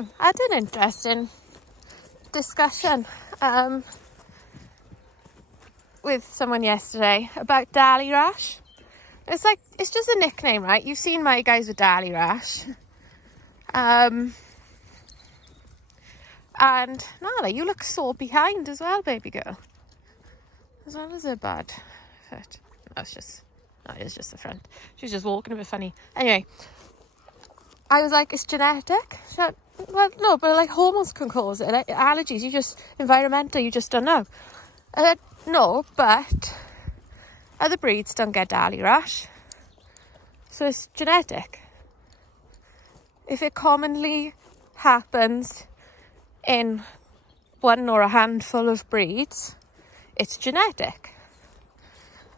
know. I had an interesting discussion with someone yesterday about Dali rash. It's like, it's just a nickname, right? You've seen my guys with Dali rash. And Nala, you look so behind as well, baby girl. As well as a bad foot. No, it's just the front. She's just walking a bit funny. Anyway, I was like, it's genetic. Well, no, but like hormones can cause it. Like allergies, you just, environmental, you just don't know. No, but other breeds don't get Dali rash. So it's genetic. If it commonly happens in one or a handful of breeds, it's genetic.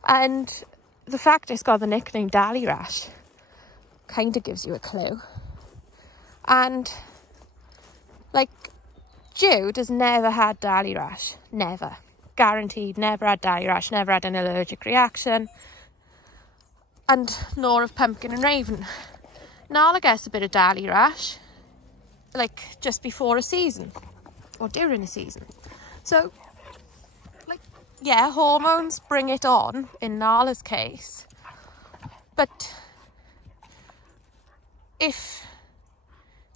And the fact it's got the nickname Dali rash kind of gives you a clue. And like Jude has never had Dali rash. Never. Guaranteed. Never had Dali rash. Never had an allergic reaction. And nor have Pumpkin and Raven. Nala gets a bit of Dali rash like just before a season or during a season. So like, yeah, hormones bring it on in Nala's case, but if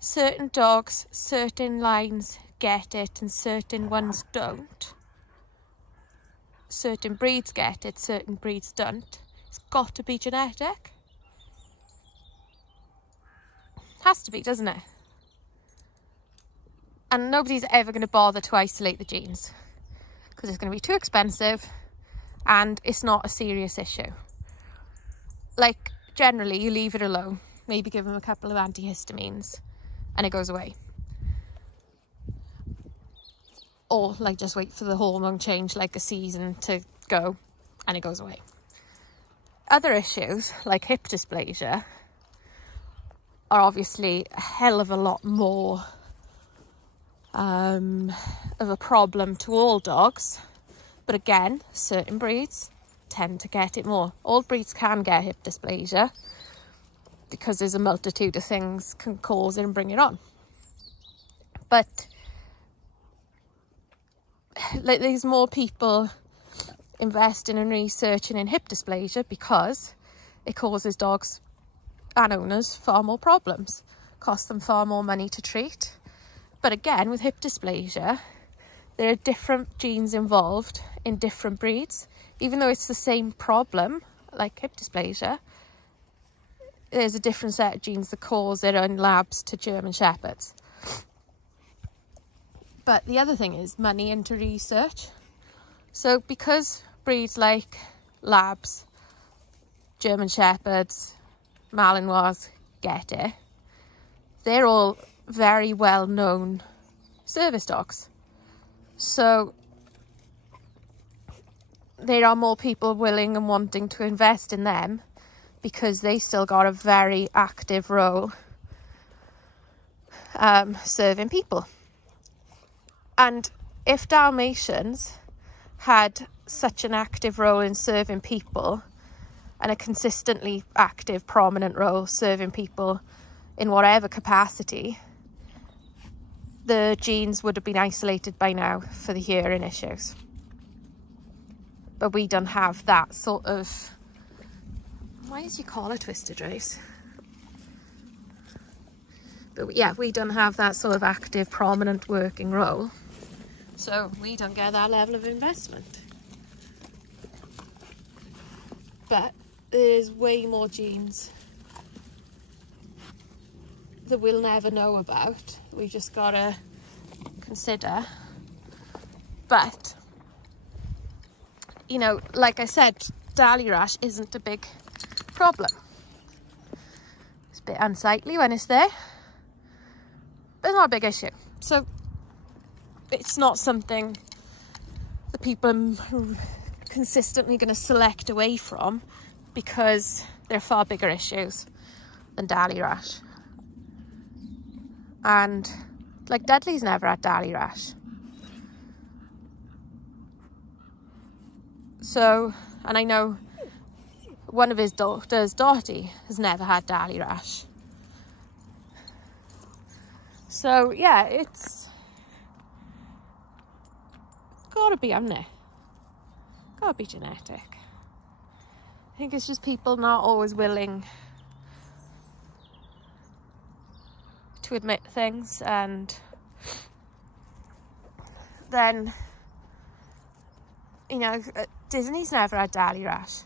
certain dogs, certain lines get it and certain ones don't, certain breeds get it, certain breeds don't, it's got to be genetic. Has to be, doesn't it? And nobody's ever going to bother to isolate the genes because it's going to be too expensive and it's not a serious issue. Like, generally, you leave it alone, maybe give them a couple of antihistamines and it goes away. Or, like, just wait for the hormone change, like a season to go, and it goes away. Other issues, like hip dysplasia, are obviously a hell of a lot more of a problem to all dogs, but again, certain breeds tend to get it more. All breeds can get hip dysplasia because there's a multitude of things can cause it and bring it on. But like, there's more people investing and researching in hip dysplasia because it causes dogs and owners far more problems, costs them far more money to treat. But again, with hip dysplasia, there are different genes involved in different breeds. Even though it's the same problem, like hip dysplasia, there's a different set of genes that cause it in labs to German Shepherds. But the other thing is money into research. So because breeds like labs, German Shepherds, Malinois get it, they're all very well known service dogs. So there are more people willing and wanting to invest in them because they still got a very active role serving people. And if Dalmatians had such an active role in serving people and a consistently active, prominent role serving people in whatever capacity, the genes would have been isolated by now for the hearing issues. But we don't have that sort of, why did you call it twisted race? But yeah, we don't have that sort of active, prominent working role. So we don't get that level of investment. But there's way more genes that we'll never know about. We just gotta consider. But, you know, like I said, Dali rash isn't a big problem. It's a bit unsightly when it's there, but it's not a big issue. So it's not something that people are consistently going to select away from because they're far bigger issues than Dali rash. And like Dudley's never had Dali rash. So, and I know one of his daughters, Dottie, has never had Dali rash. So yeah, it's gotta be, hasn't it? Gotta be genetic. I think it's just people not always willing to admit things, and then, you know, Disney's never had Dali rash.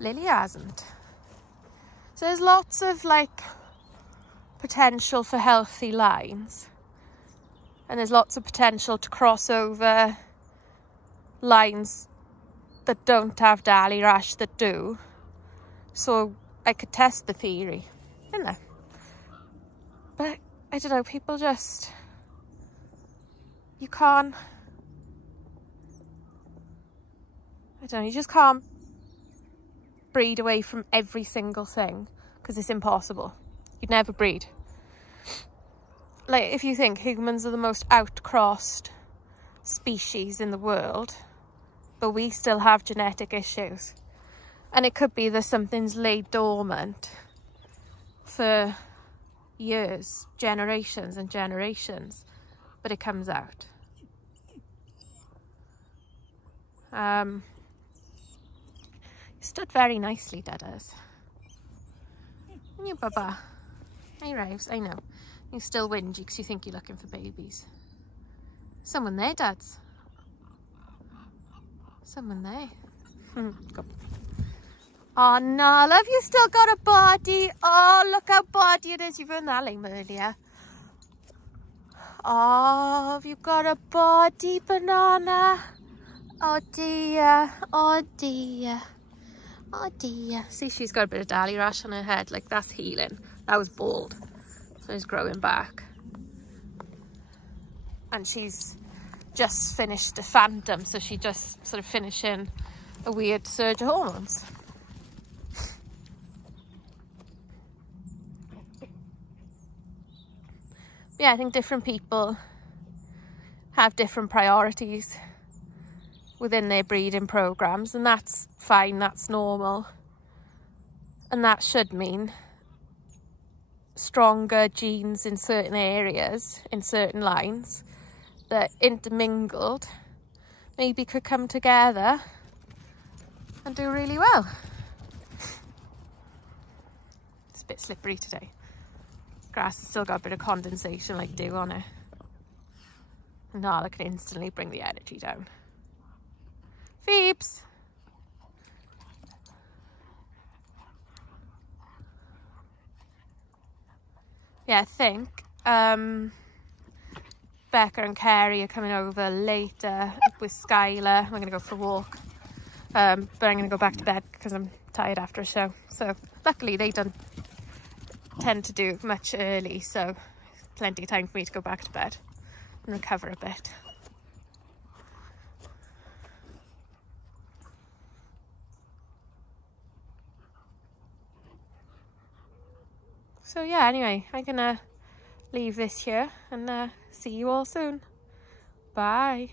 Lily hasn't. So there's lots of like potential for healthy lines, and there's lots of potential to cross over lines that don't have Dali rash that do. So I could test the theory, you know. But I don't know, people just, you can't, I don't know, you just can't breed away from every single thing, because it's impossible. You'd never breed. Like, if you think humans are the most outcrossed species in the world, but we still have genetic issues. And it could be that something's laid dormant for years, generations and generations, but it comes out. You stood very nicely, Dadders. And you, Baba. Hey, Raves, I know. You're still whingy because you think you're looking for babies. Someone there, Dads. Someone there. Go. Oh no, love, you still got a body. Oh, look how body it is. You've earned that lame earlier. Oh, have you got a body, Banana? Oh dear, oh dear, oh dear. See, she's got a bit of Dali rash on her head. Like, that's healing. That was bald, so it's growing back. And she's just finished a phantom, so she just sort of finishing a weird surge of hormones. Yeah, I think different people have different priorities within their breeding programs, and that's fine, that's normal. And that should mean stronger genes in certain areas, in certain lines, that intermingled maybe could come together and do really well. It's a bit slippery today. Grass has still got a bit of condensation like dew on it. And Nala can instantly bring the energy down. Phoebes! Yeah, I think Becca and Carrie are coming over later with Skylar. I'm going to go for a walk. But I'm going to go back to bed because I'm tired after a show. So luckily they don't tend to do much early, so plenty of time for me to go back to bed and recover a bit. So yeah, anyway, I'm gonna leave this here and see you all soon. Bye.